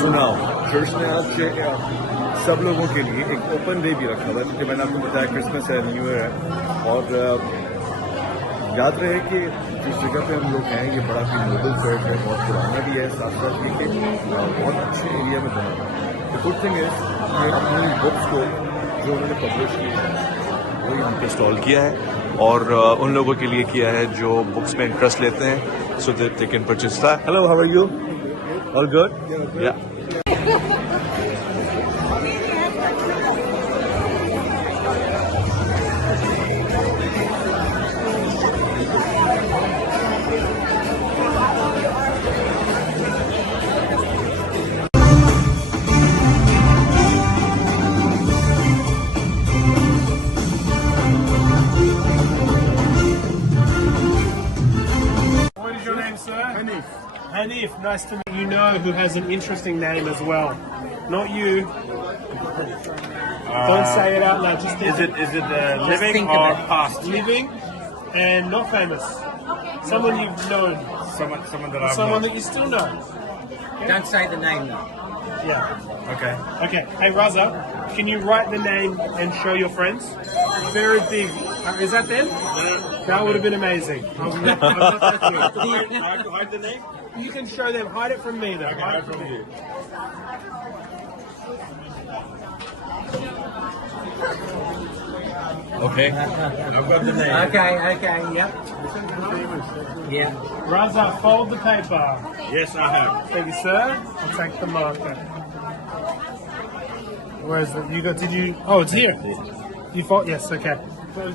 सुनाओ चर्च ने आज सब लोगों के लिए एक ओपन डे भी रखा हुआ है, क्योंकि मैंने आपको बताया क्रिसमस है, न्यू ईयर है, और याद रहे कि जिस जगह पे हम लोग हैं ये बड़ा ही नोबल चर्च है, बहुत पुराना भी है, साथ साथ ये कि बहुत अच्छे एरिया में बना हुआ है। द गुड थिंग इज कि अपनी बुक्स को जो उन्होंने पब्लिश की है वो यहाँ पे इंस्टॉल किया है, और उन लोगों के लिए किया है जो बुक्स में इंटरेस्ट लेते हैं, so that they can purchase that. Hello, how are you? All good? Yeah. What is your name, sir? Hanif. Hanif, nice to meet you. Know who has an interesting name as well. Not you. Don't say it out loud. Just think. Is it living or past? Living and not famous. Someone you've known. Someone that I've Someone known. that you still know. Don't say the name though. Yeah. Okay. Okay. Hey, Raza, can you write the name and show your friends? Very big. Is that them? That would have been amazing. Do I have to hide the name? You can show them. Hide it from me, though. Okay, hide from you. Okay. I've got the name. Okay, yep. Yeah. Raza, fold the paper. Yes, I have. Thank you, sir. I'll take the marker. Where is it? You got? Did you? Oh, it's here. You fold? Yes. Okay.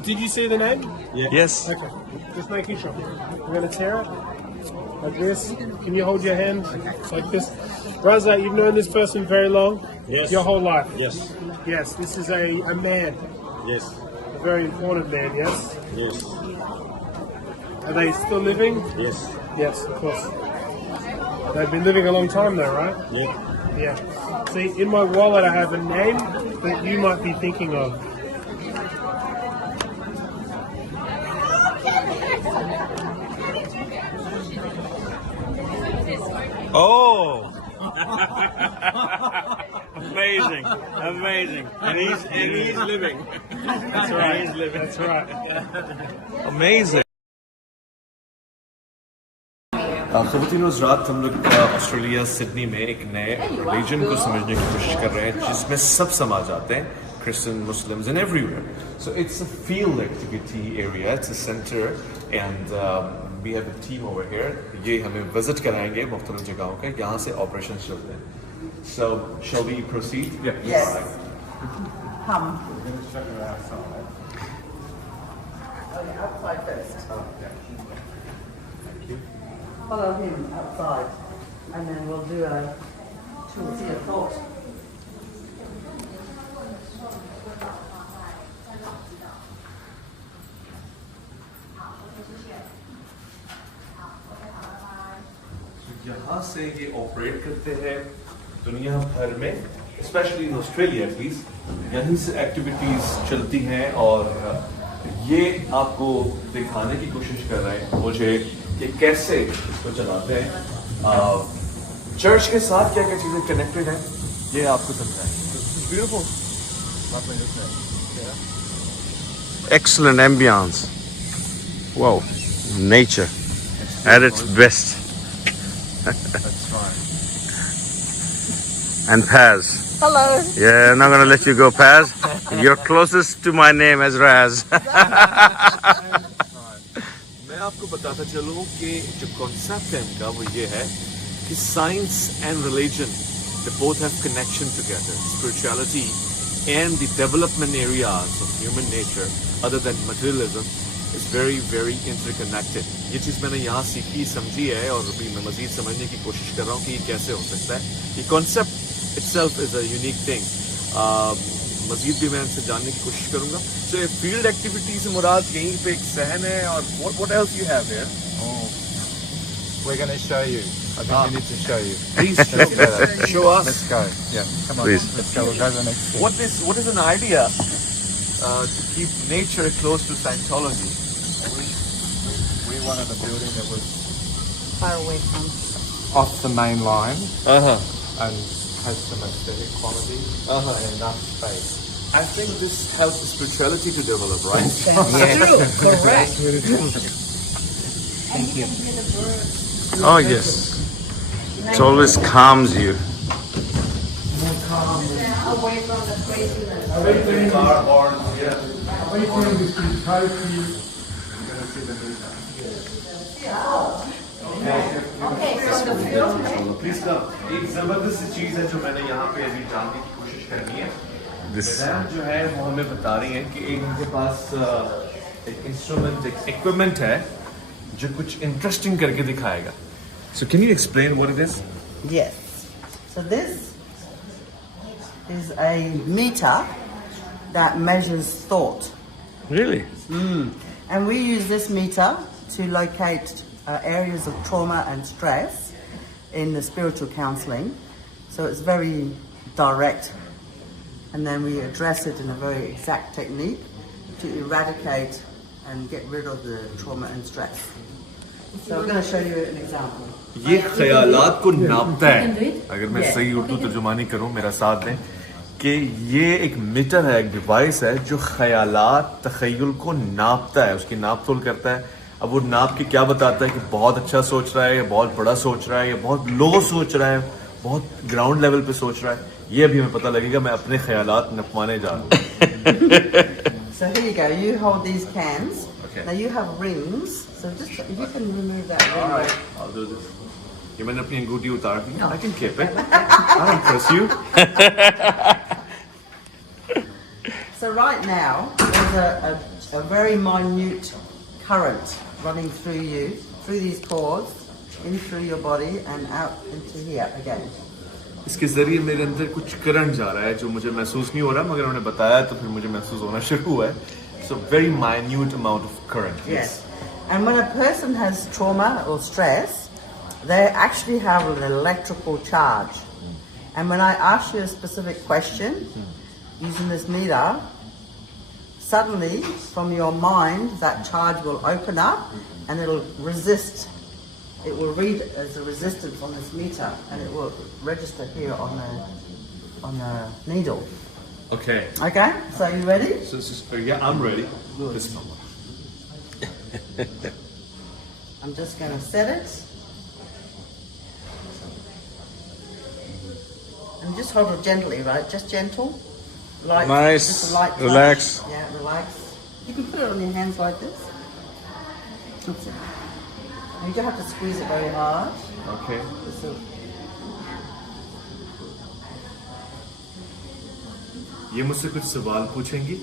Did you see the name? Yes. Okay. Just making sure. We're gonna tear it like this. Can you hold your hand like this? Raza, you've known this person very long. Yes. Your whole life. Yes. Yes. This is a man. Yes. A very important man. Yes. Yes. Are they still living? Yes. Yes, of course. They've been living a long time though, right? Yeah. Yeah. See, in my wallet I have a name that you might be thinking of. Oh. Amazing. Amazing. And he's living. That's right. He's living. That's right. Amazing. ख़वातीनों, रात हम लोग Australia Sydney में एक नए religion को समझने की कोशिश कर रहे हैं जिसमें सब समा जाते हैं, Christian, Muslims and everywhere. So it's a field activity area, it's a center, and we have a team over here. ये हमें विजिट कराएंगे मुख्तलिफ जगहों के, यहाँ से ऑपरेशन चलते हैं. So shall we proceed? Yes. Come. Okay, outside first. Follow him outside, and then we'll do a towards your thought. यहाँ से ये ऑपरेट करते हैं दुनिया भर में, स्पेशली इन ऑस्ट्रेलिया एटलीस्ट, यहीं से एक्टिविटीज चलती हैं, और ये आपको दिखाने की कोशिश कर रहे हैं मुझे कि कैसे इसको चलाते हैं, चर्च के साथ क्या क्या चीज़ें कनेक्टेड हैं, ये आपको समझाएंगे. Beautiful. Excellent ambience. Wow, nature at its best. That's fine. And Paz. Hello. Yeah, I'm not gonna let you go, Paz. You're closest to my name as Raz. मैं आपको बताता चलूं कि जो कॉन्सेप्ट है इनका वो ये है कि science and religion they both have connection together. Spirituality and the development areas of human nature other than materialism is very very interconnected. ये चीज़ मैंने यहाँ सीखी समझी है, और अभी मैं मज़ीद समझने की कोशिश कर रहा हूँ कि ये कैसे हो सकता है. ये concept itself is a unique thing. मज़ीद भी मैं इनसे जानने की कोशिश करूंगा. So फील्ड एक्टिविटी से मुराद यहीं पे एक सहन है और what else you have here? We're going to show you. I think we need to show you. Please show us. Let's go. Yeah, come on. Please. Let's go. We'll go to the next thing. What is an idea to keep nature close to Scientology? We wanted a building that was Far away from. off the main line Uh-huh. and has some aesthetic quality Uh-huh. and enough space. I think this helps spirituality to develop, right? True, correct. Oh yes. It always calms you. Away from the craziness. Car horns, yeah. Okay, so the film. Please come. एक जबरदस्त चीज है जो मैंने यहाँ पे अभी जानने की कोशिश करनी है. This मैम जो है वो हमें बता रही है कि एक उनके पास एक इंस्ट्रूमेंट एक इक्विपमेंट है जो कुछ इंटरेस्टिंग करके दिखाएगा. So can you explain what it is? Yes. So this is a meter that measures thought. really? And we use this meter to locate areas of trauma and stress in the spiritual counseling. So it's very direct. And then we address it in a very exact technique to eradicate and get rid of the trauma and stress. So we're going to show you an example. ये ख्यालात को नापता है. अगर मैं Yeah. सही उर्दू तर्जुमानी करूं मेरा साथ दें कि ये एक मीटर है, एक डिवाइस है जो ख्यालात तखय्युल को नापता है, उसकी नाप तोल करता है. अब वो नाप के क्या बताता है कि बहुत अच्छा सोच रहा है या बहुत बड़ा सोच रहा है या बहुत लो सोच रहा है, बहुत ग्राउंड लेवल पे सोच रहा है. ये अभी हमें पता लगेगा. मैं अपने ख्यालात नपवाने जा रहा हूँ. So here you go. You hold these cans. Okay. Now you have rings. So just if you can remove that ring. I'll do this. ये मैंने अपनी अंगूठी उतार दी. I can keep it. I don't trust you. So right now there's a very minute current running through you, through these cords, in through your body and out into here again. इसके जरिए मेरे अंदर कुछ current जा रहा है जो मुझे महसूस नहीं हो रहा, मगर उन्होंने बताया तो फिर मुझे महसूस होना शुरू हुआ है. So very minute amount of current. Yes. And when a person has trauma or stress, they actually have an electrical charge. And when I ask you a specific question using this meter, suddenly from your mind that charge will open up and it'll resist. It will read as a resistance on this meter and it will register here on the needle. Okay. Okay, so you ready? So this is, yeah, I'm ready. This one. I'm just going to set it. And just hold it gently, right? Just gentle. Light, Nice. Just a light touch. Relax. Yeah, relax. You can put it on your hands like this. That's it. You don't have to squeeze it very hard. Okay. Just a- ये मुझसे कुछ सवाल पूछेंगी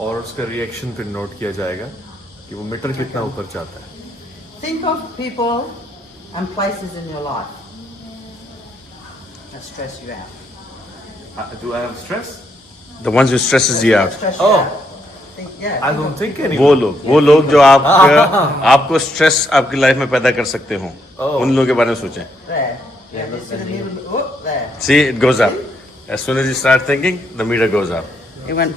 और उसका reaction फिर note किया जाएगा कि वो मीटर कितना ऊपर जाता है. Think of people and places in your life that stress you out. Do I have stress? The ones who stresses you out. Stress you Oh. out. Think, yeah. I think don't of- think anyone. वो लोग जो आपको stress आपकी life में पैदा कर सकते हो, उन लोगों के बारे में सोचें. There. Yeah, you see the needle? Oh, there. See, it goes up. As soon as you start thinking, the meter goes up. It went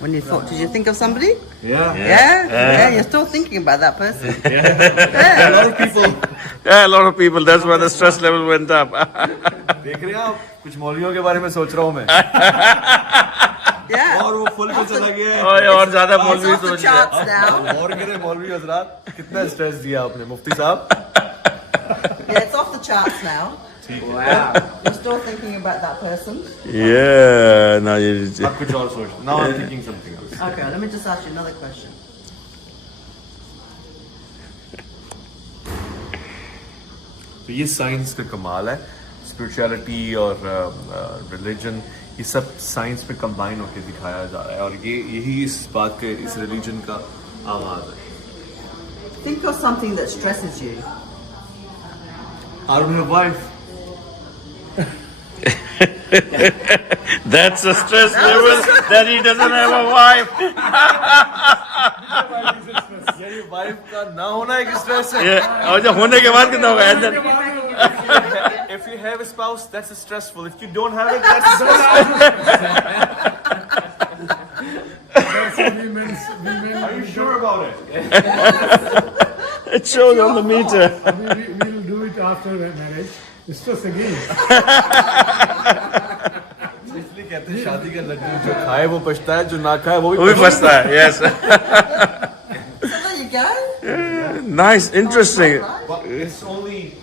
when you thought. Did you think of somebody? Yeah. Yeah. You're still thinking about that person. A lot of people. Yeah, a lot of people. That's why the stress level went up. देख रहे हैं आप? कुछ मौलवियों के बारे में सोच रहा हूँ मैं. Yeah. और वो फुल पे चला गया है. और ज्यादा It's मौलवी off the सोच रहे हैं. charts now. और कह रहे मौलवी हजरात कितना स्ट्रेस दिया आपने मुफ्ती साहब. Yeah, it's off the charts now. Wow. You're still thinking about that person? Yeah, now you. आप कुछ और सोच. Now I'm thinking something else. Okay, let me just ask you another question. तो ये साइंस का कमाल है. स्पिरिचुअलिटी और रिलीजन ये सब साइंस में कंबाइन होकर दिखाया जा रहा है और ये यही इस बात के इस रिलीजन का आगाज है. Think of something that stresses you. I don't have a wife. That's a stress level that he doesn't have a wife. ये वाइफ का ना होना एक स्ट्रेस है. Yeah. और जब होने के बाद कितना होगा? And then, If you have a spouse, that's stressful. If you don't have it, that's stressful. Are you sure about it? it shows on the meter. We will do it after marriage. Stress again. इसलिए कहते हैं शादी का लड्डू जो खाए वो पछता है, जो ना खाए वो वो भी फंसता है. Yes. So there you go. Nice, interesting. But it's only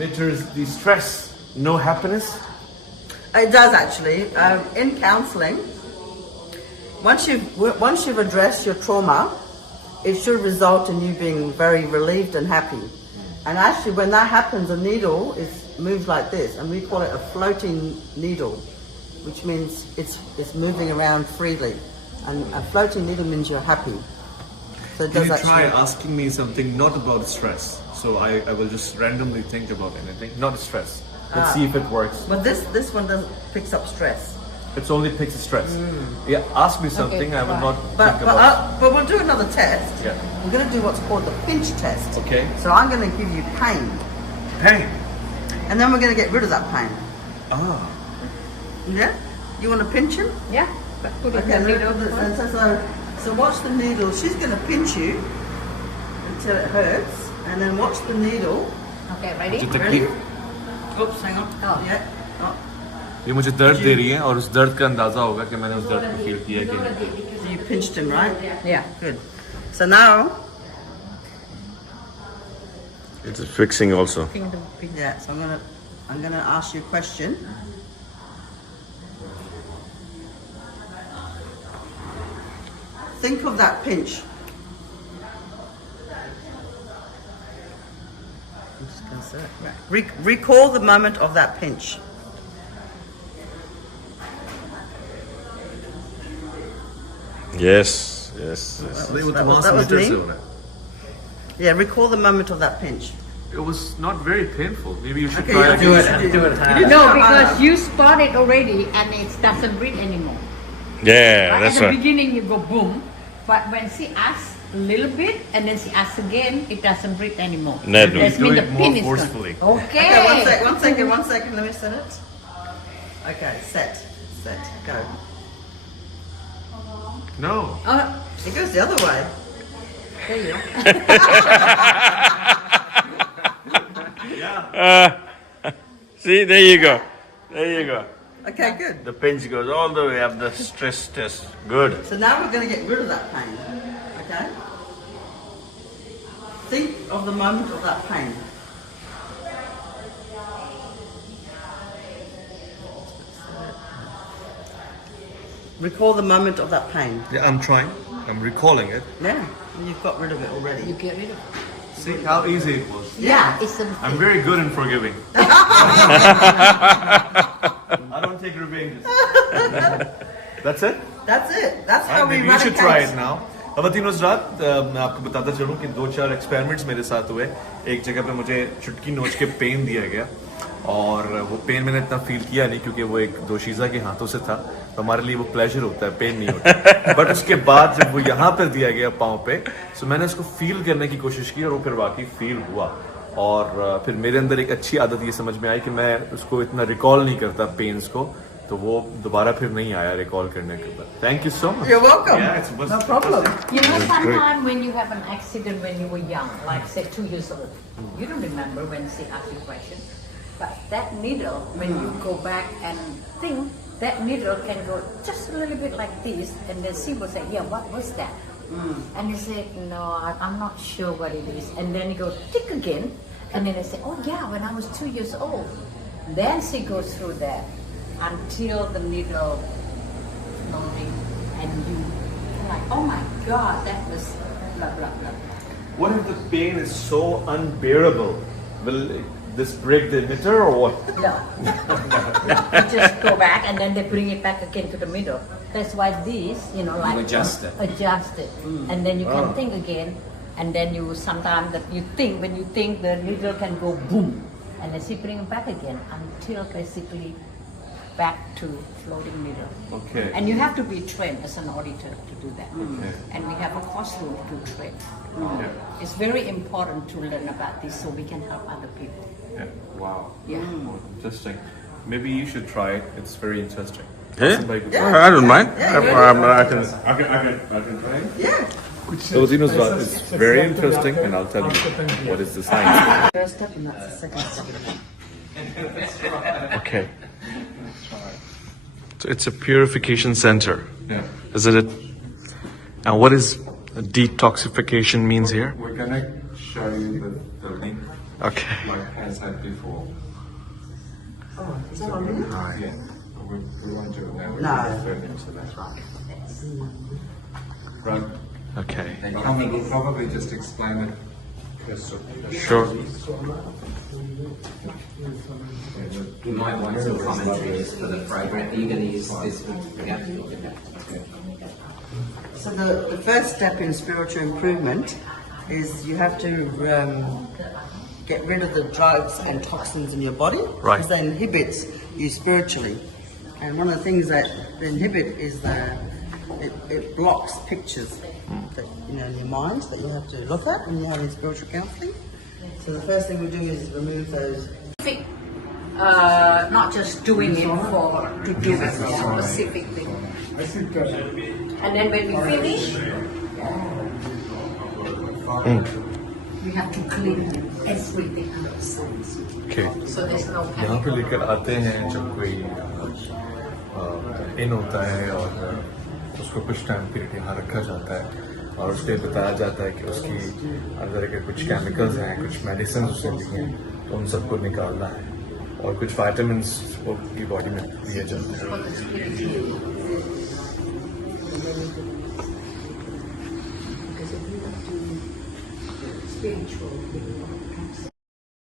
meters the stress, no happiness. It does actually. In counselling, once you've addressed your trauma, it should result in you being very relieved and happy. And actually, when that happens, a needle moves like this, and we call it a floating needle, which means it's moving around freely. And a floating needle means you're happy. So it Can does you try actually. asking me something not about stress? So I will just randomly think about anything, not stress. Let's see if it works. But this one doesn't picks up stress. It's only picks stress. Yeah, ask me something. I will not But think about. but we'll do another test. Yeah. We're going to do what's called the pinch test. Okay. So I'm going to give you pain, Pain. and then we're going to get rid of that pain. Ah. Yeah? You want to pinch him? Yeah. But put it Okay. in the middle. So watch the needle. She's going to pinch you until it hurts, and then watch the needle. Okay, ready? Ready? Oops, hang on. Oh. Yeah. Oh. ये मुझे दर्द दे रही है और उस दर्द का अंदाजा होगा कि मैंने उस दर्द को फील किया कि नहीं. So you pinched him, right? Yeah. Good. So now, It's fixing also. yeah. So I'm gonna ask you a question. Think of that pinch. I'm just gonna say it. Right. Recall the moment of that pinch. Yes, yes, yes. That was me. Yeah, recall the moment of that pinch. It was not very painful. Maybe you should Okay, try you again. do it. No, because you spot it already and it doesn't breathe anymore. Yeah, Right? that's At the right. beginning you go boom, but when she asks a little bit and then she asks again, it doesn't breathe anymore. No, no. That's Do mean it the more pin is gone. forcefully. Okay. Okay, one second. Let me set it. Okay, set, go. No. Oh, It goes the other way. there you go. See, there you go. There you go. Okay, good. The pinch goes all the way up the stress test. Good. So now we're going to get rid of that pain. Okay? Think of the moment of that pain. Recall the moment of that pain. Yeah, I'm trying. I'm recalling it. Yeah, you've got rid of it You already. get rid of it. See how easy it was. Yeah, it's a I'm very good in forgiving. I don't take revenge. That's it? That's it. That's how we Maybe you should try it eradicate. now. अवती नुसरात मैं आपको बताता चलूं कि 2-4 experiments मेरे साथ हुए. एक जगह पे मुझे चुटकी नोच के पेन दिया गया और वो पेन मैंने इतना फील किया नहीं क्योंकि वो एक दोशीजा के हाथों से था. तो हमारे लिए वो प्लेजर होता है, पेन नहीं होता. बट उसके बाद जब वो यहाँ पर दिया गया पाँव पे, तो मैंने उसको फील करने की कोशिश की और वो फिर वाकई फील हुआ. और फिर मेरे अंदर एक अच्छी आदत ये समझ में आई कि मैं उसको इतना रिकॉल नहीं करता पेन्स को, तो वो दोबारा फिर नहीं आया रिकॉल करने के बाद. Thank you so much. You're welcome. No problem. You know, sometimes when you have an accident when you were young, like say 2 years old, you don't remember when she asked you a question. But that needle, when you go back and think, that needle can go just a little bit like this, and then she will say, yeah, what was that? And you say, no, I'm not sure what it is. And then you go tick again, and then they say, oh yeah, when I was 2 years old. Then she goes through that until the needle loading, and you like, oh my God, that was blah blah blah. What if the pain is so unbearable? Will this break the emitter or what? No. You just go back and then they bring it back again to the middle. That's why these, you know, like adjust it. Adjust it. And then you can think again. And then you sometimes that you think, when you think the needle can go boom. And then she bring it back again until basically back to floating needle. Okay. And you have to be trained as an auditor to do that. And we have a course room to train. It's very important to learn about this so we can help other people. Yeah. Wow. Yeah. Interesting. Maybe you should try it. It's very interesting. Yeah, I don't mind. I can try. So Zeno's is very interesting, and I'll tell you what is the science. First step and that's the second step. Okay. So it's a purification center, Yeah. isn't it? And what is detoxification means here? We're gonna show you the link Okay. like has had before. Oh, is that on there? Yeah. We won't do it now. We're No. gonna go into that. Right. Okay. Mohammed will probably just explain it. Sure. You might want some commentaries for the program. Are you going to use this one? Yeah. So the first step in spiritual improvement is you have to get rid of the drugs and toxins in your body. Right. Because they inhibit you spiritually. And one of the things that they inhibit is that it blocks pictures that, in your mind that you have to look at when you're having spiritual counselling. So the first thing we do is remove those. Not just doing it to do it, specific thing. And then when we finish, we have to clean everything outside. Okay. So there's no यहाँ पे chemical. लेकर आते हैं जब कोई इन होता है और उसको कुछ टाइम पीरियड यहाँ रखा जाता है और उससे बताया जाता है कि उसकी अंदर के कुछ केमिकल्स हैं, कुछ मेडिसिन उससे दी हैं, तो उन सबको निकालना है और कुछ विटामिन्स की बॉडी में दिए जाते हैं. Spiritual.